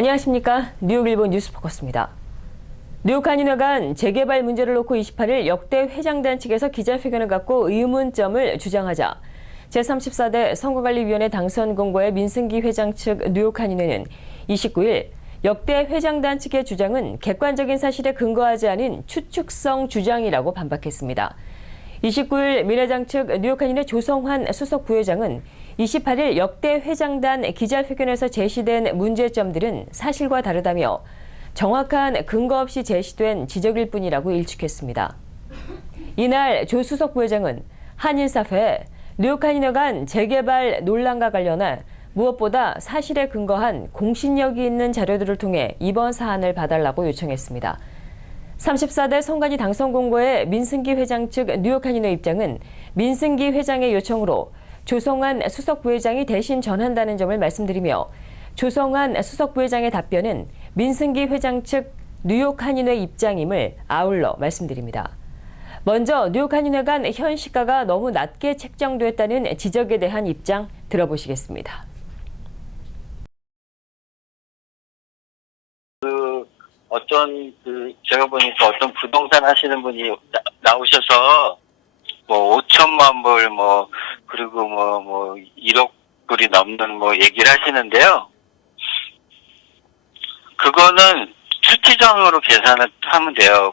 안녕하십니까. 뉴욕일보 뉴스포커스입니다. 뉴욕 한인회관 재개발 문제를 놓고 28일 역대 회장단 측에서 기자회견을 갖고 의문점을 주장하자 제34대 선거관리위원회 당선 공고의 민승기 회장 측 뉴욕 한인회는 29일 역대 회장단 측의 주장은 객관적인 사실에 근거하지 않은 추측성 주장이라고 반박했습니다. 29일 민 회장 측 뉴욕 한인회 조성환 수석 부회장은 28일 역대 회장단 기자회견에서 제시된 문제점들은 사실과 다르다며 정확한 근거 없이 제시된 지적일 뿐이라고 일축했습니다. 이날 조 수석 부회장은 한인사회에 뉴욕 한인회관 재개발 논란과 관련해 무엇보다 사실에 근거한 공신력이 있는 자료들을 통해 이번 사안을 봐달라고 요청했습니다. 34대 선관위 당선 공고의 민승기 회장 측 뉴욕 한인회 입장은 민승기 회장의 요청으로 조성환 수석 부회장이 대신 전한다는 점을 말씀드리며 조성환 수석 부회장의 답변은 민승기 회장 측 뉴욕 한인회 입장임을 아울러 말씀드립니다. 먼저 뉴욕 한인회관 현 시가가 너무 낮게 책정됐다는 지적에 대한 입장 들어보시겠습니다. 제가 보니까 어떤 부동산 하시는 분이 나오셔서 뭐 5천만 불 그리고 1억 불이 넘는 얘기를 하시는데요. 그거는 수치적으로 계산을 하면 돼요.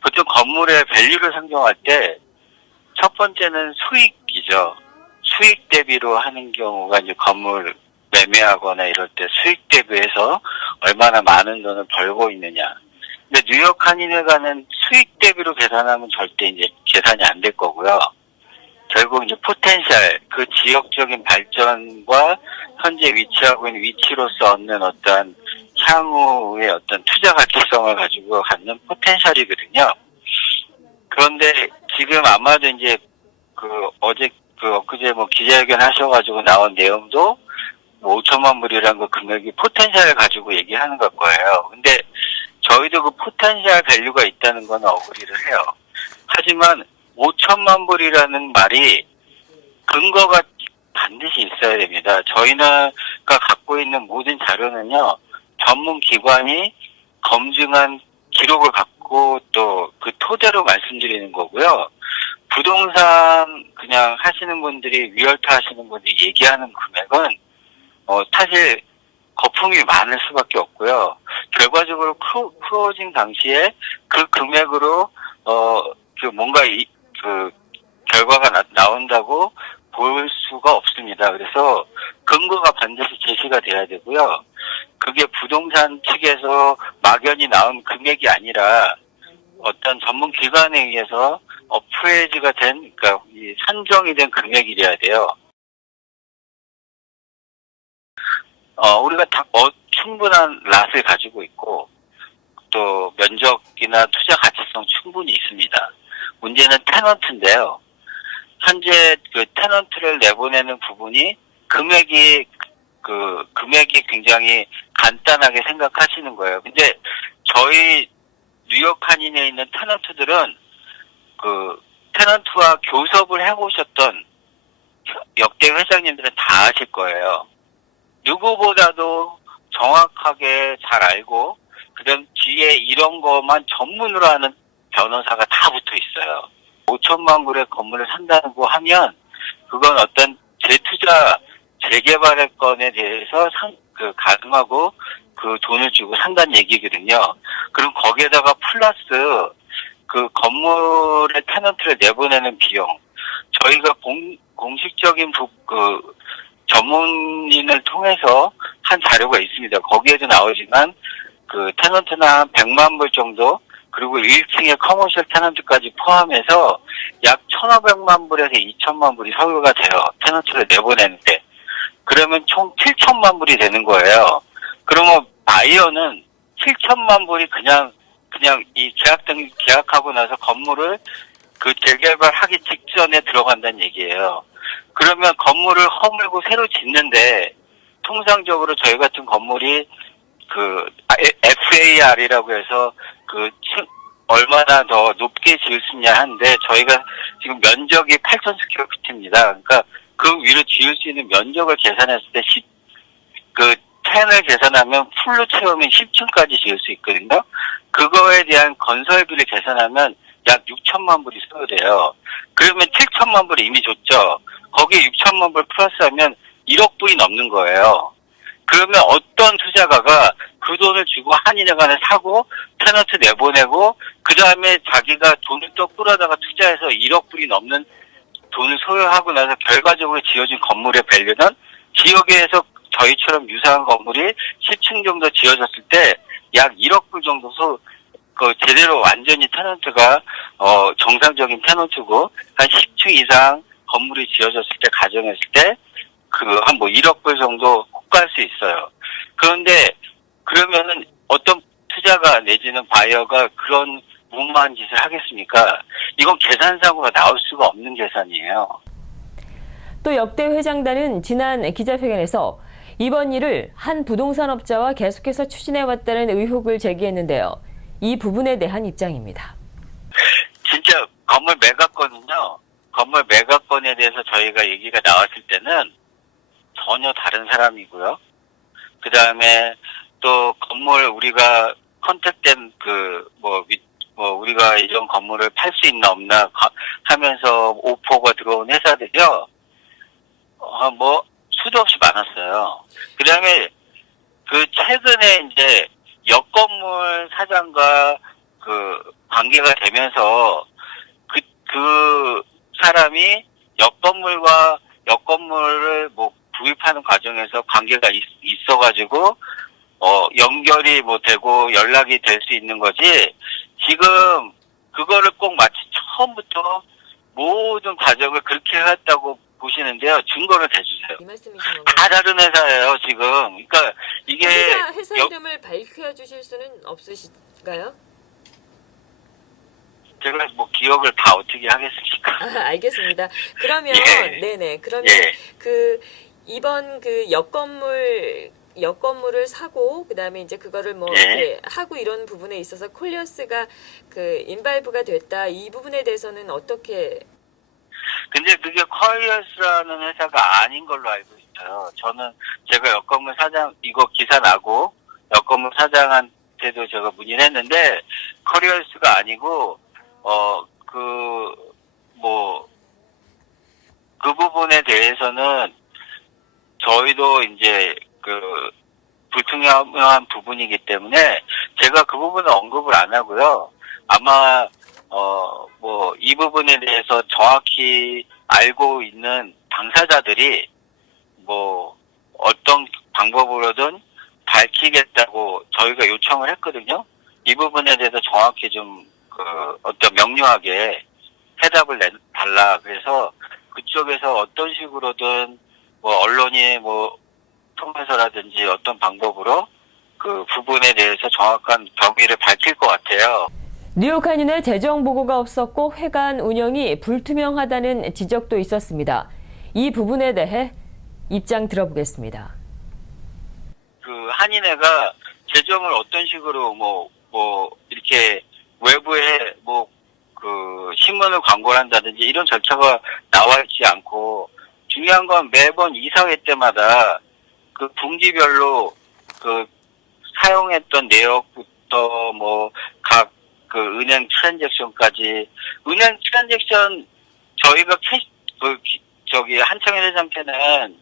보통 건물의 밸류를 상정할 때 첫 번째는 수익이죠. 수익 대비로 하는 경우가 이제 건물 매매하거나 이럴 때 수익 대비해서 얼마나 많은 돈을 벌고 있느냐. 근데 뉴욕 한인회관은 수익 대비로 계산하면 절대 이제 계산이 안 될 거고요. 결국 이제 포텐셜, 그 지역적인 발전과 현재 위치하고 있는 위치로서 얻는 어떤 향후의 어떤 투자 가치성을 가지고 갖는 포텐셜이거든요. 그런데 지금 아마도 이제 엊그제 기자회견 하셔가지고 나온 내용도 5천만 불이라는 그 금액이 포텐셜을 가지고 얘기하는 걸 거예요. 근데 저희도 그 포텐셜 밸류가 있다는 건 어그리를 해요. 하지만 5천만 불이라는 말이 근거가 반드시 있어야 됩니다. 저희가 갖고 있는 모든 자료는요, 전문 기관이 검증한 기록을 갖고 또 그 토대로 말씀드리는 거고요. 부동산 그냥 하시는 분들이 리얼터 하시는 분들이 얘기하는 금액은 사실 거품이 많을 수밖에 없고요. 결과적으로 클로징 당시에 그 금액으로 뭔가 결과가 나온다고 볼 수가 없습니다. 그래서 근거가 반드시 제시가 돼야 되고요. 그게 부동산 측에서 막연히 나온 금액이 아니라 어떤 전문 기관에 의해서 어프레이즈가 된, 그러니까 산정이 된 금액이래야 돼요. 우리가 충분한 랏을 가지고 있고, 또 면적이나 투자 가치성 충분히 있습니다. 문제는 테넌트인데요. 현재 그 테넌트를 내보내는 부분이 금액이 굉장히 간단하게 생각하시는 거예요. 근데 저희 뉴욕 한인에 있는 테넌트들은 그 테넌트와 교섭을 해보셨던 역대 회장님들은 다 아실 거예요. 누구보다도 정확하게 잘 알고 그다음 뒤에 이런 것만 전문으로 하는 변호사가 다 붙어 있어요. 5천만 불의 건물을 산다고 하면 그건 어떤 재투자, 재개발의 건에 대해서 가능하고 그 돈을 주고 산다는 얘기거든요. 그럼 거기에다가 플러스 그 건물의 테넌트를 내보내는 비용, 저희가 공식적인 전문인을 통해서 한 자료가 있습니다. 거기에도 나오지만 그 테넌트는 한 100만 불 정도, 그리고 1층의 커머셜 테넌트까지 포함해서 약 1,500만 불에서 2천만 불이 소요가 돼요. 테넌트를 내보내는데. 그러면 총 7천만 불이 되는 거예요. 그러면 바이어는 7천만 불이 그냥 이 계약하고 나서 건물을 그 재개발하기 직전에 들어간다는 얘기예요. 그러면 건물을 허물고 새로 짓는데 통상적으로 저희 같은 건물이 그 FAR이라고 해서 얼마나 더 높게 지을 수 있냐 하는데 저희가 지금 면적이 8,000스퀘어피트입니다. 그러니까 그 위로 지을 수 있는 면적을 계산했을 때 펜을 계산하면 풀로 채우면 10층까지 지을 수 있거든요. 그거에 대한 건설비를 계산하면 약 6천만 불이 소요돼요. 그러면 7천만 불이 이미 줬죠. 거기에 6천만 불 플러스하면 1억 불이 넘는 거예요. 그러면 어떤 투자가가 그 돈을 주고 한인회관을 사고 테너트 내보내고 그 다음에 자기가 돈을 또 끌어다가 투자해서 1억 불이 넘는 돈을 소유하고 나서 결과적으로 지어진 건물의 밸류는 지역에서 저희처럼 유사한 건물이 10층 정도 지어졌을 때 약 1억 불 정도 제대로 완전히 테넌트가 정상적인 테넌트고 한 10층 이상 건물이 지어졌을 때 가정했을 때 한 1억 불 정도 호가할 수 있어요. 그런데 그러면은 어떤 투자가 내지는 바이어가 그런 무모한 짓을 하겠습니까? 이건 계산상으로 나올 수가 없는 계산이에요. 또 역대 회장단은 지난 기자회견에서 이번 일을 한 부동산업자와 계속해서 추진해왔다는 의혹을 제기했는데요. 이 부분에 대한 입장입니다. 진짜 건물 매각건은요. 건물 매각건에 대해서 저희가 얘기가 나왔을 때는 전혀 다른 사람이고요. 그 다음에 또 건물 우리가 컨택된 우리가 이런 건물을 팔 수 있나 없나 하면서 오퍼가 들어온 회사들이요. 수도 없이 많았어요. 그 다음에 최근에 이제 역건물 사장과 관계가 되면서 그 사람이 역건물을 구입하는 과정에서 관계가 있어가지고, 연결이 되고 연락이 될 수 있는 거지, 지금 그거를 꼭 마치 처음부터 모든 과정을 그렇게 해왔다고 보시는데요. 증거를 대주세요. 이 말씀이신 건가요? 다 다른 회사예요, 지금. 그러니까 이게 회사 이름을 밝혀주실 수는 없으신가요? 제가 기억을 다 어떻게 하겠습니까? 알겠습니다. 그러면 예. 네네. 그러면 예. 이번 역건물을 사고 그다음에 이제 그거를 예. 이렇게 하고 이런 부분에 있어서 콜리어스가 인발브가 됐다. 이 부분에 대해서는 어떻게? 근데 그게 커리어스라는 회사가 아닌 걸로 알고 있어요. 저는 제가 역건물 사장 이거 기사 나고 역건물 사장한테도 제가 문의를 했는데 커리어스가 아니고 그 부분에 대해서는 저희도 이제 불투명한 부분이기 때문에 제가 그 부분은 언급을 안 하고요. 아마 이 부분에 대해서 정확히 알고 있는 당사자들이 어떤 방법으로든 밝히겠다고 저희가 요청을 했거든요. 이 부분에 대해서 정확히 좀 어떤 명료하게 해답을 달라. 그래서 그쪽에서 어떤 식으로든 언론이 통해서라든지 어떤 방법으로 그 부분에 대해서 정확한 경위를 밝힐 것 같아요. 뉴욕 한인회 재정 보고가 없었고 회관 운영이 불투명하다는 지적도 있었습니다. 이 부분에 대해 입장 들어보겠습니다. 한인회가 재정을 어떤 식으로 이렇게 외부에 신문을 광고를 한다든지 이런 절차가 나와 있지 않고 중요한 건 매번 이사회 때마다 분기별로 사용했던 내역부터 각 은행 트랜잭션까지 은행 트랜잭션 저희가 한창현 회장 때는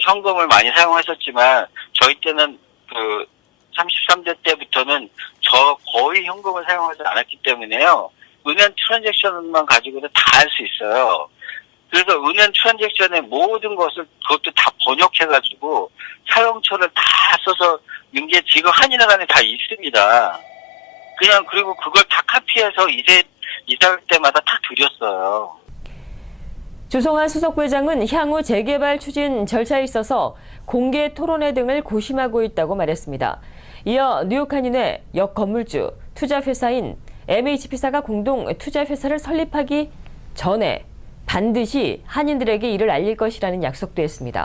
현금을 많이 사용했었지만 저희 때는 33대 때부터는 거의 현금을 사용하지 않았기 때문에요. 은행 트랜잭션만 가지고도 다 할 수 있어요. 그래서 은행 트랜잭션의 모든 것을 그것도 다 번역해가지고 사용처를 다 써서 있는 게 지금 한인회관에 다 있습니다. 그리고 그걸 다 카피해서 이사할 때마다 다 드렸어요. 주성환 수석부회장은 향후 재개발 추진 절차에 있어서 공개 토론회 등을 고심하고 있다고 말했습니다. 이어 뉴욕 한인회 역건물주 투자회사인 MHP사가 공동 투자회사를 설립하기 전에 반드시 한인들에게 이를 알릴 것이라는 약속도 했습니다.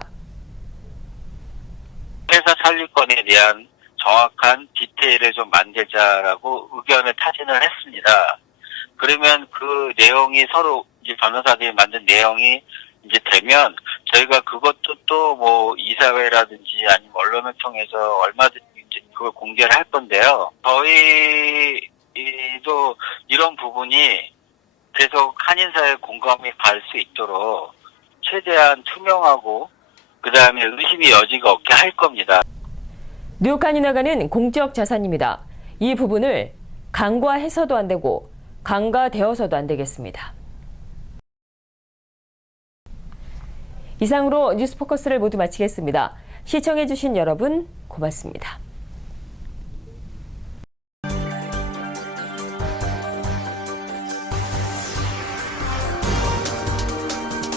회사 설립건에 대한 정확한 디테일을 좀 만들자라고 의견을 타진을 했습니다. 그러면 그 내용이 서로 이제 변호사들이 만든 내용이 이제 되면 저희가 그것도 또 뭐 이사회라든지 아니면 언론을 통해서 얼마든지 이제 그걸 공개를 할 건데요. 저희도 이런 부분이 계속 한인사회 공감이 갈 수 있도록 최대한 투명하고 그다음에 의심의 여지가 없게 할 겁니다. 뉴욕 한인회관은 공적 자산입니다. 이 부분을 간과해서도 안 되고 간과되어서도 안 되겠습니다. 이상으로 뉴스포커스를 모두 마치겠습니다. 시청해주신 여러분 고맙습니다.